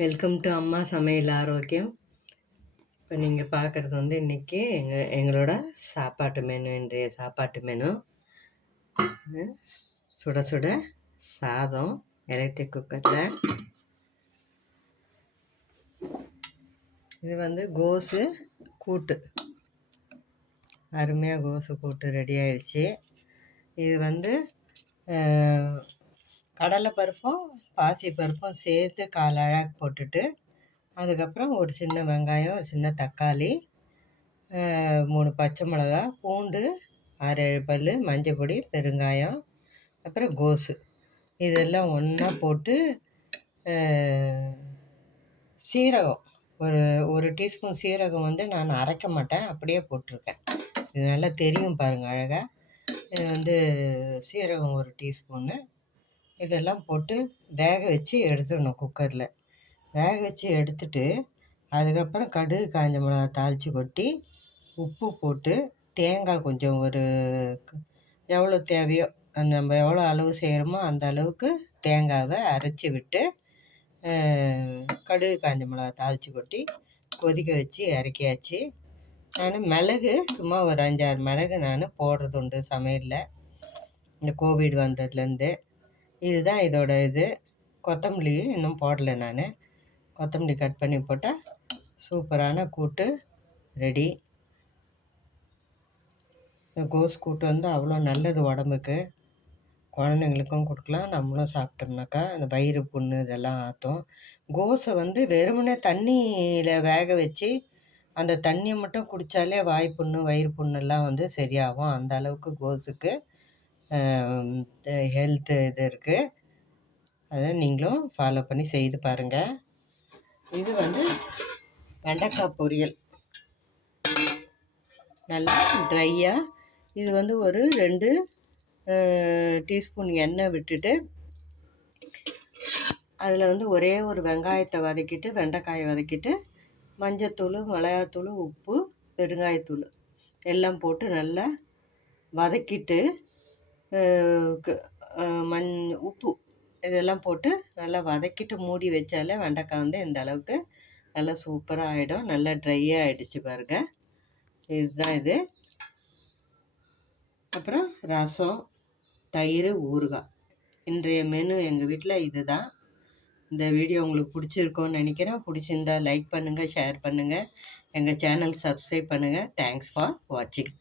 Welcome to அம்மா சமையல் ஆரோக்கியம். இப்போ நீங்கள் பார்க்குறது வந்து இன்றைக்கி எங்களோட சாப்பாட்டு மெனு. இன்றைய சாப்பாட்டு மெனு சுட சுட சாதம் எலக்ட்ரிக் குக்கரில். இது வந்து கோஸு கூட்டு, அருமையாக கோஸு கூட்டு ரெடி ஆயிடுச்சு. இது வந்து கடலைப்பருப்பும் பாசிப்பருப்பும் சேர்த்து கால் அழகு போட்டுட்டு, அதுக்கப்புறம் ஒரு சின்ன வெங்காயம், ஒரு சின்ன தக்காளி, 3 பச்சை மிளகா, பூண்டு 6-7 பல், மஞ்சள் பொடி, பெருங்காயம், அப்புறம் கோஸு இதெல்லாம் ஒன்றா போட்டு சீரகம் ஒரு டீஸ்பூன் சீரகம் வந்து நான் அரைக்க மாட்டேன், அப்படியே போட்டிருக்கேன். இது நல்லா தெரியும் பாருங்கள் அழகாக. இது வந்து சீரகம் ஒரு டீஸ்பூன்னு. இதெல்லாம் போட்டு வேக வச்சு எடுத்துடணும் குக்கரில். வேக வச்சு எடுத்துட்டு அதுக்கப்புறம் கடுகு காஞ்ச மிளகா தாளித்து கொட்டி, உப்பு போட்டு, தேங்காய் கொஞ்சம் எவ்வளோ தேவையோ நம்ம எவ்வளோ அளவு செய்கிறோமோ அந்த அளவுக்கு தேங்காவை அரைச்சி விட்டு, கடுகு காஞ்ச மிளகா தாளித்து கொட்டி கொதிக்க வச்சு இறக்கியாச்சு. நான் மிளகு சும்மா ஒரு 5-6 மிளகு நான் போடுறது உண்டு சமையலில், இந்த கோவிட் வந்ததுலேருந்து. இதுதான் இதோட இது. கொத்தமல்லி இன்னும் போடலை நான். கொத்தமல்லி கட் பண்ணி போட்டால் சூப்பரான கூட்டு ரெடி. இந்த கோஸ் கூட்டு வந்து அவ்வளோ நல்லது உடம்புக்கு. குழந்தைங்களுக்கும் கொடுக்கலாம், நம்மளும் சாப்பிட்டோம்னாக்கா அந்த வயிறு புண்ணு இதெல்லாம் ஆற்றும். கோஸை வந்து வெறுமனே தண்ணியில் வேக வச்சு அந்த தண்ணியை மட்டும் குடித்தாலே வாய்ப்புண்ணு வயிறு புண்ணெல்லாம் வந்து சரியாகும். அந்த அளவுக்கு கோஸுக்கு ஹெல்த்து இது இருக்குது. அதை நீங்களும் ஃபாலோ பண்ணி செய்து பாருங்கள். இது வந்து வெண்டைக்காய் பொரியல், நல்லா ட்ரையாக. இது வந்து ஒரு 2 டீஸ்பூன் எண்ணெய் விட்டுட்டு, அதில் வந்து ஒரே ஒரு வெங்காயத்தை வதக்கிட்டு, வெண்டைக்காயை வதக்கிட்டு, மஞ்சத்தூள், மிளகாத்தூள், உப்பு, பெருங்காயத்தூள் எல்லாம் போட்டு நல்லா வதக்கிட்டு, உப்பு இதெல்லாம் போட்டு நல்லா வதக்கிட்டு மூடி வச்சாலே வெண்டைக்காய் வந்து இந்த அளவுக்கு நல்லா சூப்பராக ஆகிடும். நல்லா ட்ரையாக ஆகிடுச்சு பாருங்கள். இதுதான் இது. அப்புறம் ரசம், தயிர், ஊறுகாய். இன்றைய மெனு எங்கள் வீட்டில் இது தான். இந்த வீடியோ உங்களுக்கு பிடிச்சிருக்கோன்னு நினைக்கிறேன். பிடிச்சிருந்தா லைக் பண்ணுங்கள், ஷேர் பண்ணுங்கள், எங்கள் சேனல் சப்ஸ்கிரைப் பண்ணுங்கள். தேங்க்ஸ் ஃபார் வாட்சிங்.